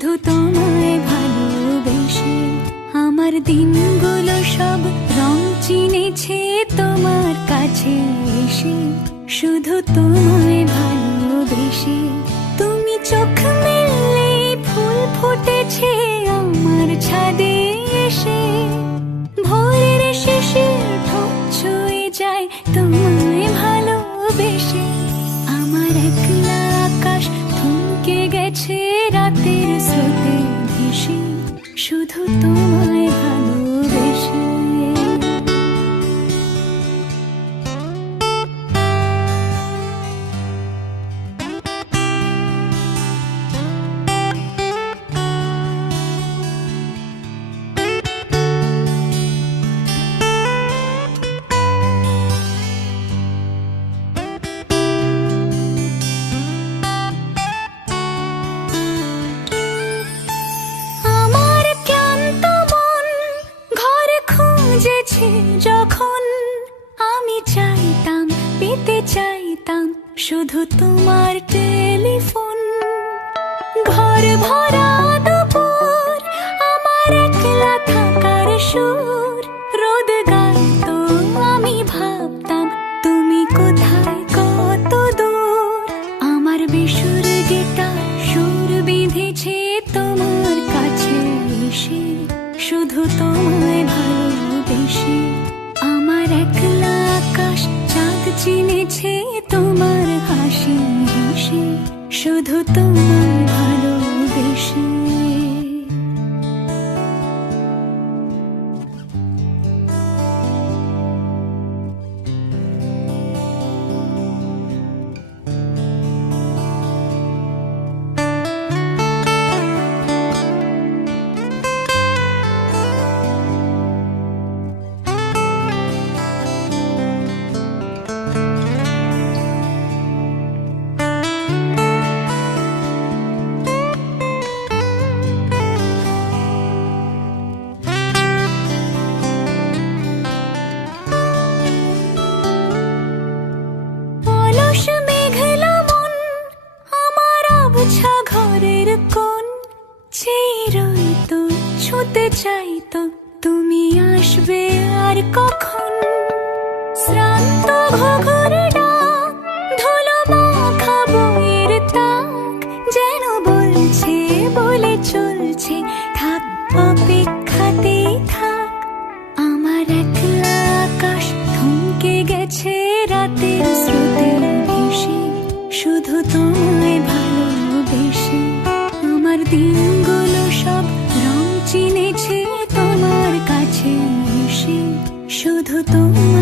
শুধু তোমায় ভালোবেসে আমার দিনগুলো সব রং চিনেছে তোমার কাছে এসে। শুধু তোমায় ভালোবেসে তুমি চোখ মেললে ফুল ফুটেছে আমার ছাদে এসে। ভোরের শেষে ঠোঁট ছুঁয়ে যায় তোমায় ভালোবেসে। আমার একলা আকাশ থমকে গেছে রাতের স্রোতে ভেসে, শুধু তোমায় ভালোবেসে। যখন আমি চাইতাম পেতে চাইতাম শুধু তোমার টেলিফোন। ঘর ভরা দুপুর আমার একলা থাকার সুর রোদ গাইতো, আমি ভাবতাম তুমি কোথায় কত দূর। আমার বেসুর গিটার সুর বিঁধেছে তোমার কাছে এসে, শুধু তোমায় ভালোবেসে। আমার একলা আকাশ চাঁদ চিনেছে তোমার হাসি হেসে, শুধু তোমায় ভালোবেসে। ঘরের কোণ চেয়ে রইতো, ছুঁতে চাইতো তুমি আসবে আর কখন। শ্রান্ত ঘুঘুর ডাক ধুলো মাখা বইয়ের তাক যেন বলছে বলে চলছে থাক অপেক্ষাতেই থাক। আমার একলা আকাশ থমকে গেছে রাতের স্রোতে ভেসে, শুধু তোমায় ভালোবেসে। আমার দিনগুলো সব রং চিনেছে তোমার কাছে এসে, শুধু তোমায়